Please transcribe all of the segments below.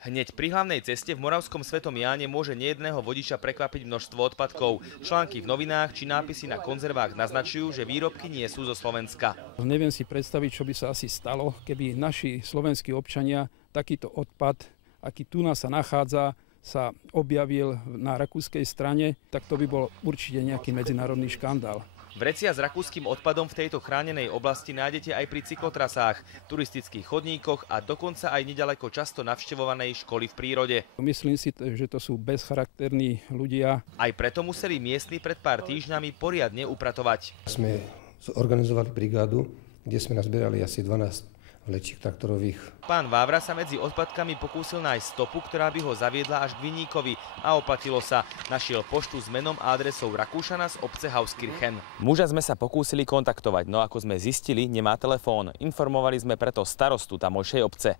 Hneď pri hlavnej ceste v Moravskom Svetom Jáne môže nejedného vodiča prekvapiť množstvo odpadkov. Články v novinách či nápisy na konzervách naznačujú, že výrobky nie sú zo Slovenska. Neviem si predstaviť, čo by sa asi stalo, keby naši slovenskí občania takýto odpad, aký tu nás sa nachádza, sa objavil na rakúskej strane, tak to by bol určite nejaký medzinárodný škandál. Vrecia s rakúskym odpadom v tejto chránenej oblasti nájdete aj pri cyklotrasách, turistických chodníkoch a dokonca aj nedaleko často navštevovanej školy v prírode. Myslím si, že to sú bezcharakterní ľudia. Aj preto museli miestni pred pár týždňami poriadne upratovať. Sme zorganizovali brigádu, kde sme nazbierali asi 12 vlečiek traktorových. Pán Vávra sa medzi odpadkami pokúsil nájsť stopu, ktorá by ho zaviedla až k viníkovi a oplatilo sa. Našiel poštu s menom a adresou Rakúšana z obce Hauskirchen. Muža sme sa pokúsili kontaktovať, no ako sme zistili, nemá telefón. Informovali sme preto starostu tamojšej obce.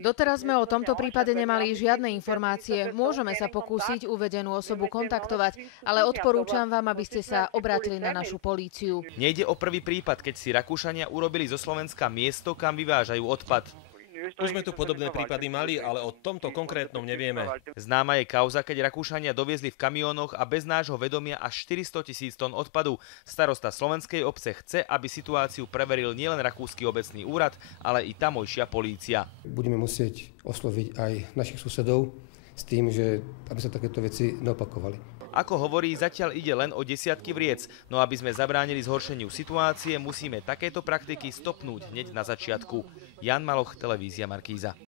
Doteraz sme o tomto prípade nemali žiadne informácie. Môžeme sa pokúsiť uvedenú osobu kontaktovať, ale odporúčam vám, aby ste sa obrátili na našu políciu. Nejde o prvý prípad, keď si Rakúšania urobili zo Slovenska miesto, kam vyvážajú odpad. Už sme tu podobné prípady mali, ale o tomto konkrétnom nevieme. Známa je kauza, keď Rakúšania doviezli v kamiónoch a bez nášho vedomia až 400 000 tón odpadu. Starosta slovenskej obce chce, aby situáciu preveril nielen rakúsky obecný úrad, ale i tamojšia polícia. Budeme musieť osloviť aj našich susedov s tým, že aby sa takéto veci neopakovali. Ako hovorí, zatiaľ ide len o desiatky vriec, no aby sme zabránili zhoršeniu situácie, musíme takéto praktiky stopnúť hneď na začiatku. Jan Maloch, televízia Markíza.